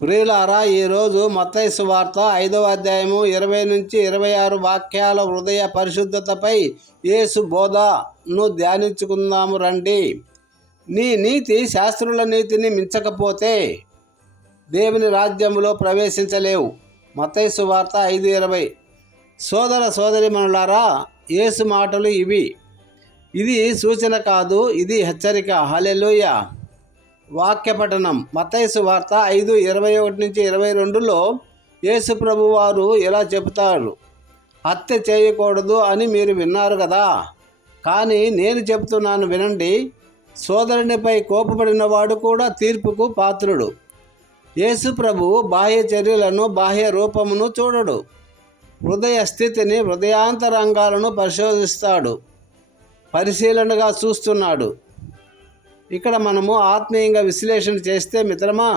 ప్రియులారా, ఈరోజు మత్తయి సువార్త 5వ అధ్యాయము 20-26 వాక్యాల హృదయ పరిశుద్ధతపై యేసు బోధను ధ్యానించుకుందాము రండి. నీ నీతి శాస్త్రుల నీతిని మించకపోతే దేవుని రాజ్యంలో ప్రవేశించలేవు. మత్తయి సువార్త 5:20. సోదర సోదరీమణులారా, యేసు మాటలు ఇవి. ఇది సూచన కాదు, ఇది హెచ్చరిక. హల్లెలూయా. వాక్య పఠనం. మత్తయి సువార్త 5:21-22లో యేసు ప్రభువారు ఇలా చెబుతారు: హత్య చేయకూడదు అని మీరు విన్నారు కదా, కానీ నేను చెబుతున్నాను వినండి. సోదరునిపై కోపపడిన వాడు కూడా తీర్పుకు పాత్రుడు. యేసు ప్రభువు బాహ్య చర్యలను, బాహ్య రూపమును చూడడు. హృదయ స్థితిని, హృదయాంతరంగాలను పరిశోధిస్తాడు, పరిశీలనగా చూస్తున్నాడు. ఇక్కడ మనము ఆత్మీయంగా విశ్లేషణ చేస్తే మిత్రమా,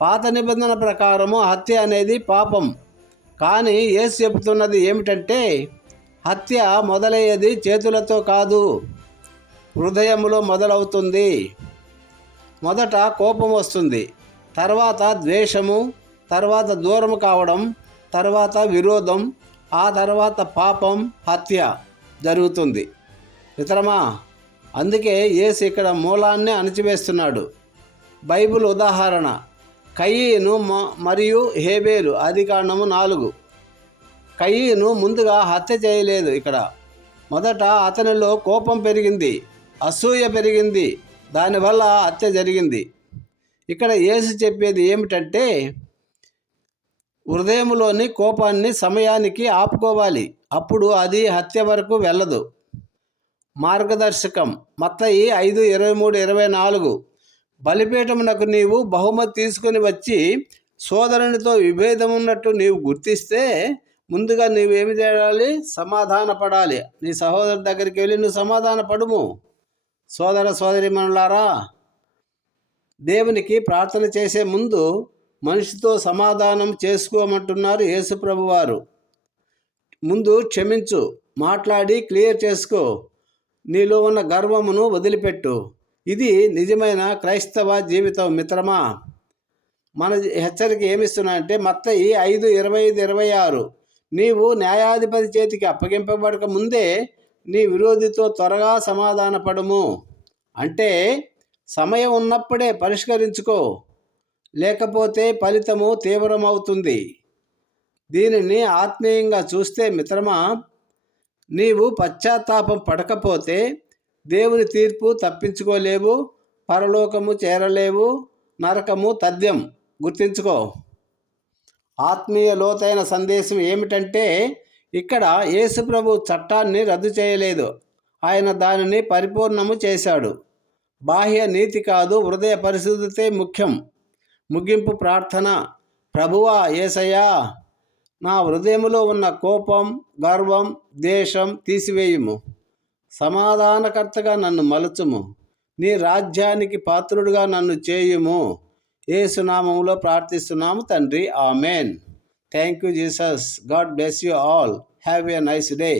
పాత నిబంధన ప్రకారము హత్య అనేది పాపం. కానీ యేసు చెబుతున్నది ఏమిటంటే, హత్య మొదలయ్యేది చేతులతో కాదు, హృదయములో మొదలవుతుంది. మొదట కోపం వస్తుంది, తర్వాత ద్వేషము, తర్వాత దూరం కావడం, తర్వాత విరోధం, ఆ తర్వాత పాపం, హత్య జరుగుతుంది. మిత్రమా, అందుకే యేసు ఇక్కడ మూలాన్ని అణచివేస్తున్నాడు. బైబిల్ ఉదాహరణ: కయీను మరియు హేబేలు, ఆదికాండము 4. కయీను ముందుగా హత్య చేయలేదు. ఇక్కడ మొదట అతనిలో కోపం పెరిగింది, అసూయ పెరిగింది, దానివల్ల హత్య జరిగింది. ఇక్కడ యేసు చెప్పేది ఏమిటంటే, హృదయంలోని కోపాన్ని సమయానికి ఆపుకోవాలి, అప్పుడు అది హత్య వరకు వెళ్ళదు. మార్గదర్శకం. మత్తయి 5:23-24. బలిపీఠమునకు నీవు బహుమతి తీసుకుని వచ్చి సోదరునితో విభేదం ఉన్నట్టు నీవు గుర్తిస్తే ముందుగా నీవేమి చేయాలి? సమాధాన పడాలి. నీ సహోదరు దగ్గరికి వెళ్ళి నువ్వు సమాధాన పడుము. సోదర సోదరీమణులారా, దేవునికి ప్రార్థన చేసే ముందు మనిషితో సమాధానం చేసుకోమంటున్నారు యేసు ప్రభువారు. ముందు క్షమించు, మాట్లాడి క్లియర్ చేసుకో, నీలో ఉన్న గర్వమును వదిలిపెట్టు. ఇది నిజమైన క్రైస్తవ జీవితం. మిత్రమా, మన హెచ్చరిక ఏమిస్తున్నా అంటే మత్తయి 5:25-26. నీవు న్యాయాధిపతి చేతికి అప్పగింపబడక ముందే నీ విరోధితో త్వరగా సమాధాన పడము. అంటే సమయం ఉన్నప్పుడే పరిష్కరించుకో, లేకపోతే ఫలితము తీవ్రమవుతుంది. దీనిని ఆత్మీయంగా చూస్తే మిత్రమా, నీవు పశ్చాత్తాపం పడకపోతే దేవుని తీర్పు తప్పించుకోలేవు, పరలోకము చేరలేవు, నరకము తథ్యం. గుర్తించుకో. ఆత్మీయ లోతైన సందేశం ఏమిటంటే, ఇక్కడ యేసు ప్రభు చట్టాన్ని రద్దు చేయలేదు, ఆయన దానిని పరిపూర్ణము చేశాడు. బాహ్య నీతి కాదు, హృదయ పరిశుద్ధతే ముఖ్యం. ముగింపు ప్రార్థన. ప్రభువా యేసయ్యా, నా హృదయములో ఉన్న కోపం, గర్వం, ద్వేషం తీసివేయుము. సమాధానకర్తగా నన్ను మలచుము. నీ రాజ్యానికి పాత్రుడుగా నన్ను చేయుము. యేసు నామములో ప్రార్థిస్తున్నాము తండ్రి. Amen. Thank you Jesus. God bless you all. Have a nice day.